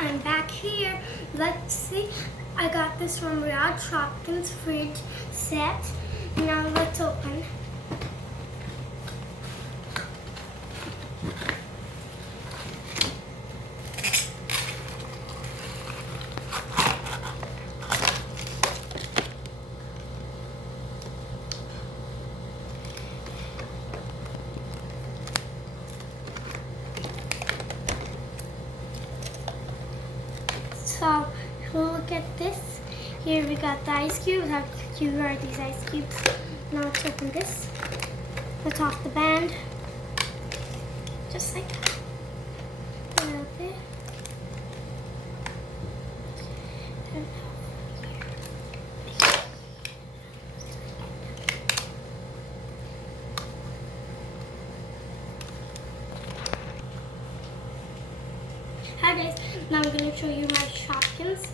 I'm back here. Let's see. I got this from Rod Shopkins fridge set. Now let's open. So look at this. Here we got the ice cubes. How cute are these ice cubes? Now let's open this. Let's off the band. Just like that. A little bit. Hi guys, now I'm going to show you my Shopkins.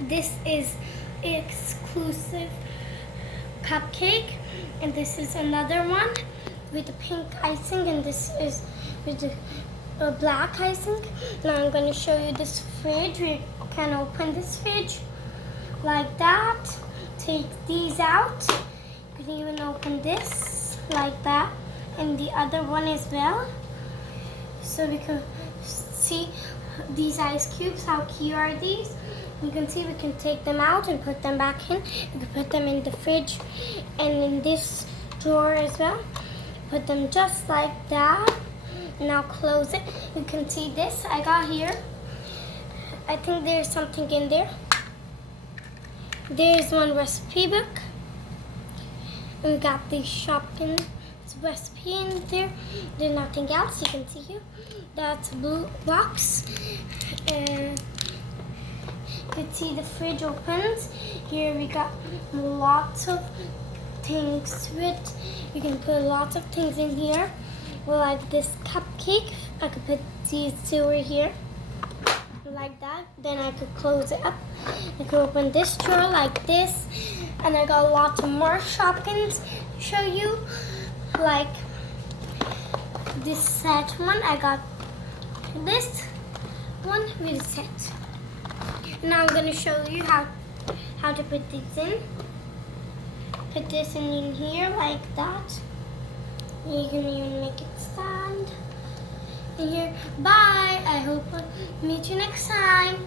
This is exclusive cupcake, and this is another one with the pink icing, and this is with the black icing. Now I'm going to show you this fridge. We can open this fridge like that. Take these out. You can even open this like that, and the other one as well. So we can see these ice cubes, how cute are these? You can see we can take them out and put them back in. You can put them in the fridge and in this drawer as well. Put them just like that. Now close it. You can see this I got here. I think there's something in there. There's one recipe book. And we got the Shopkins recipe in there. There's nothing else. You can see here. That's a blue box. And you can see the fridge opens. Here we got lots of things with. You can put lots of things in here. Like this cupcake. I could put these two over here. Like that. Then I could close it up. I could open this drawer like this. And I got lots of more Shopkins to show you. Like this set one, I got this one with a set. Now I'm going to show you how to put these in. Put this in here like that. You can even make it stand in here. Bye. I hope I'll meet you next time.